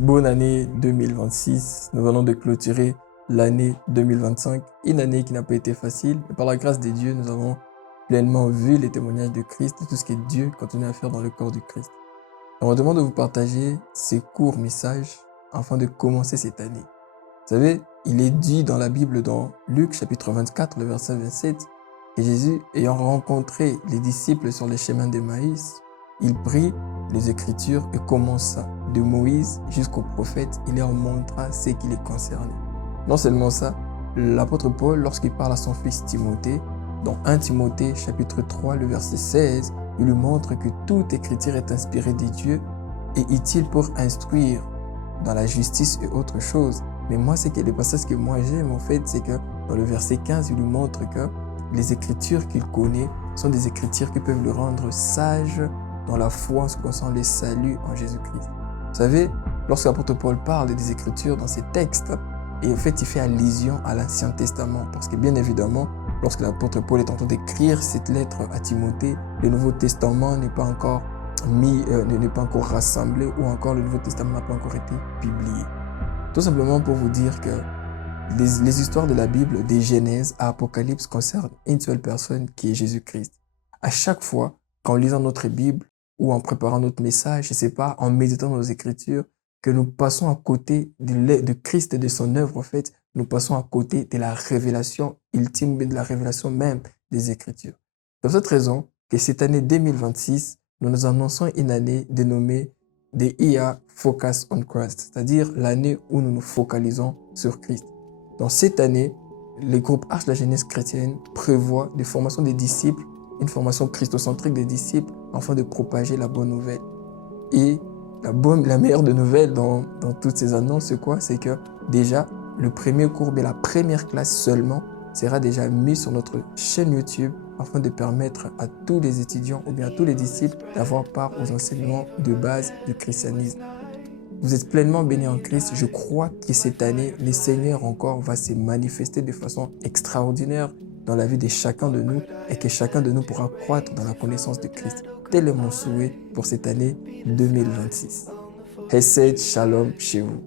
Bonne année 2026. Nous venons de clôturer l'année 2025, une année qui n'a pas été facile, mais par la grâce de Dieu, nous avons pleinement vu les témoignages de Christ et tout ce que Dieu continue à faire dans le corps du Christ. On me demande de vous partager ces courts messages afin de commencer cette année. Vous savez, il est dit dans la Bible, dans Luc chapitre 24, le verset 27, que Jésus, ayant rencontré les disciples sur les chemins d'Emmaüs, il prit les Écritures et commença de Moïse jusqu'au prophète, il leur montra ce qui les concernait. Non seulement ça, l'apôtre Paul, lorsqu'il parle à son fils Timothée, dans 1 Timothée chapitre 3, le verset 16, il lui montre que toute écriture est inspirée de Dieu et utile pour instruire dans la justice et autre chose. Mais moi, c'est que le passage que moi j'aime, en fait, c'est que dans le verset 15, il lui montre que les écritures qu'il connaît sont des écritures qui peuvent le rendre sage dans la foi en ce qui concerne le salut en Jésus-Christ. Vous savez, lorsque l'apôtre Paul parle des écritures dans ses textes, et en fait, il fait allusion à l'Ancien Testament, parce que bien évidemment, lorsque l'apôtre Paul est en train d'écrire cette lettre à Timothée, le Nouveau Testament n'est pas encore n'est pas encore rassemblé, ou encore le Nouveau Testament n'a pas encore été publié. Tout simplement pour vous dire que les histoires de la Bible, des Genèse à Apocalypse, concernent une seule personne qui est Jésus-Christ. À chaque fois qu'en lisant notre Bible ou en préparant notre message, je ne sais pas, en méditant nos Écritures, que nous passons à côté de Christ et de son œuvre, en fait, nous passons à côté de la révélation ultime, de la révélation même des Écritures. C'est pour cette raison que cette année 2026, nous nous annonçons une année dénommée The Year Focus on Christ, c'est-à-dire l'année où nous nous focalisons sur Christ. Dans cette année, le groupe Arche de la Jeunesse chrétienne prévoit des formations des disciples, une formation christocentrique des disciples, afin de propager la bonne nouvelle. Et la meilleure de nouvelles dans toutes ces annonces, c'est quoi? C'est que déjà, le premier cours, mais la première classe seulement, sera déjà mis sur notre chaîne YouTube afin de permettre à tous les étudiants ou bien à tous les disciples d'avoir part aux enseignements de base du christianisme. Vous êtes pleinement bénis en Christ. Je crois que cette année, le Seigneur encore va se manifester de façon extraordinaire dans la vie de chacun de nous et que chacun de nous pourra croître dans la connaissance de Christ. Tel est mon souhait pour cette année 2026. Hesed Shalom chez vous.